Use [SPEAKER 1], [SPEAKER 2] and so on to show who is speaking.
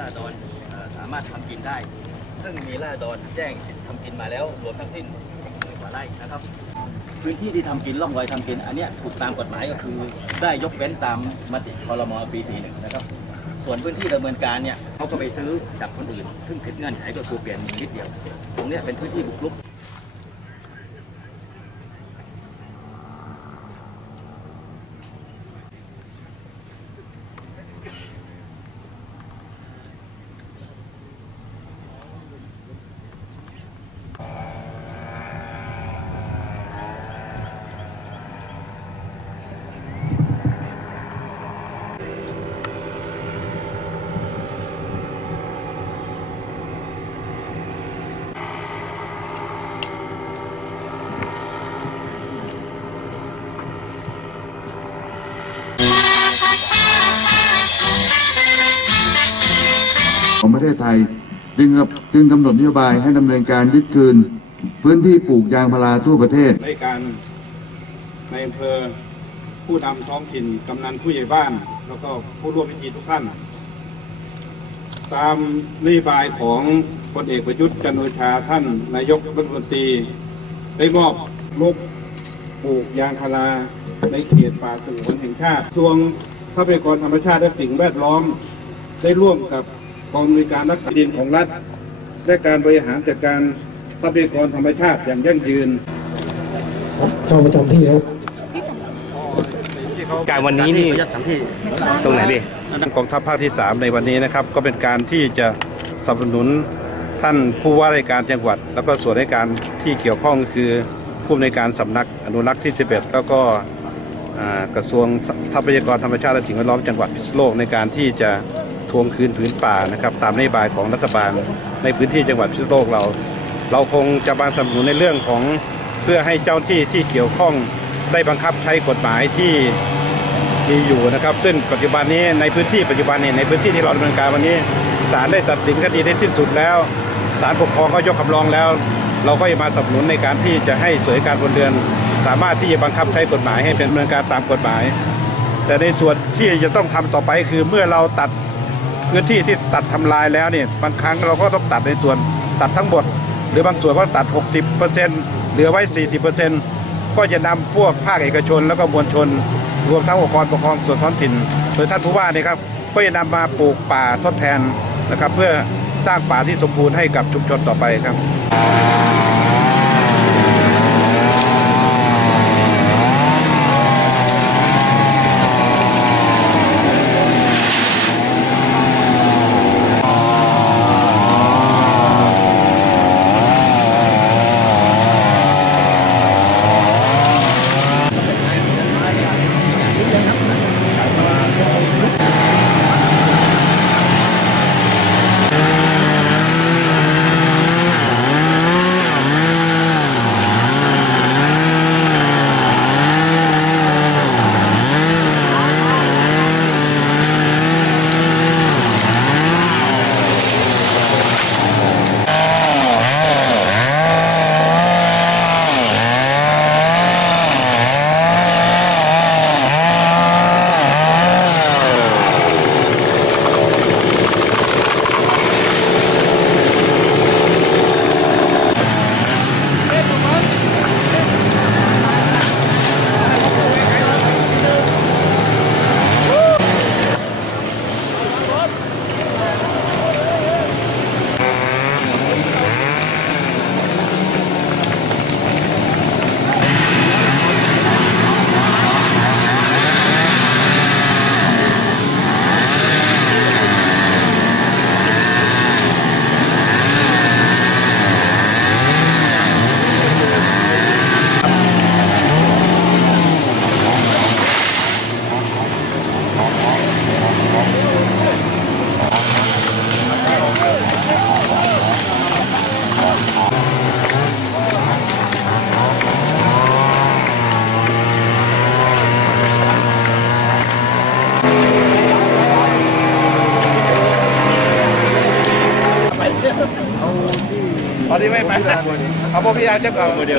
[SPEAKER 1] ล่าดอนสามารถทำกินได้ ซึ่งมีราดอนแจ้งทำกินมาแล้วรวมทั้งสิ้นหมื่นกว่าไร่นะครับพื้นที่ที่ทำกินร่องรอยทำกิน อันนี้ถูกตามกฎหมายก็คือได้ยกเว้นตามมติคอรมอปี41นะครับ ส่วนพื้นที่ดำเนินการเนี่ยเขาก็ไปซื้อจากคนอื่น ซึ่งผิดเงื่อนไขก็คือเปลี่ยนนิดเดียว ตรงนี้เป็นพื้นที่บุกรุก
[SPEAKER 2] ของประเทศไทย จึงกับจึงกำหนดนโยบายให้ดำเนินการยึดคืน พื้นที่ปลูกยางพาราทั่วประเทศ
[SPEAKER 3] ในการในอำเภอผู้นำท้องถิ่นกำนันผู้ใหญ่บ้าน แล้วก็ผู้ร่วมพิธีทุกท่าน ตามนโยบายของพลเอกประยุทธ์จันโอชาท่านนายกรัฐมนตรี ได้มอบลกปลูกยางพาราในเขตป่าสงวนแห่งชาติทรวงทรัพยากรธรรมชาติและสิ่งแวดล้อมได้ร่วมกับ กองบริการรักษาดินของรัฐ และการบริหารจัดการทรัพยากรธรรมชาติอย่างยั่งยืน
[SPEAKER 4] เข้าประจำที่ครับ
[SPEAKER 5] การวันนี้นี่ตรงไหนดิ
[SPEAKER 3] กองทัพภาคที่ 3 ในวันนี้นะครับ ก็เป็นการที่จะสนับสนุนท่านผู้ว่าราชการจังหวัด แล้วก็ส่วนราชการที่เกี่ยวข้องคือผู้ในวยการสำนักอนุรักษ์ที่ 11 แล้วก็อ่ากระทรวงทรัพยากรธรรมชาติและสิ่งแวดล้อมจังหวัดพิษณุโลกในการที่จะ ทวงคืนผืนป่านะครับ ตามนโยบายของรัฐบาลในพื้นที่จังหวัดพิษณุโลกเรา เราคงจะมาสนับสนุนในเรื่องของเพื่อให้เจ้าที่ที่เกี่ยวข้องได้บังคับใช้กฎหมายที่มีอยู่นะครับ ซึ่งปัจจุบันนี้ในพื้นที่ปัจจุบันนี้ในพื้นที่ที่เราดำเนินการวันนี้ศาลได้ตัดสินคดีได้สิ้นสุดแล้วศาลปกครองก็ยกคำร้องแล้ว เราก็จะมาสนับสนุนในการที่จะให้สวยการบนเรือน สามารถที่จะบังคับใช้กฎหมายให้เป็นดำเนินการตามกฎหมาย แต่ในส่วนที่จะต้องทำต่อไปคือเมื่อเราตัด พื้นที่ที่ตัดทำลายแล้วเนี่ยบางครั้งเราก็ต้องตัดในส่วนตัดทั้งหมด หรือบางส่วนก็ตัด 60%เหลือไว้ 40%ก็จะนำพวกภาคเอกชน แล้วก็มวลชน รวมทั้งองค์กรปกครองส่วนท้องถิ่น โดยท่านผู้ว่าเนี่ยครับก็จะนำมาปลูกป่าทดแทนนะครับ เพื่อสร้างป่าที่สมบูรณ์ให้กับชุมชนต่อไปครับ ตอนนี้ไม่ไปเอาพวกพี่อาจะเอาโมเดล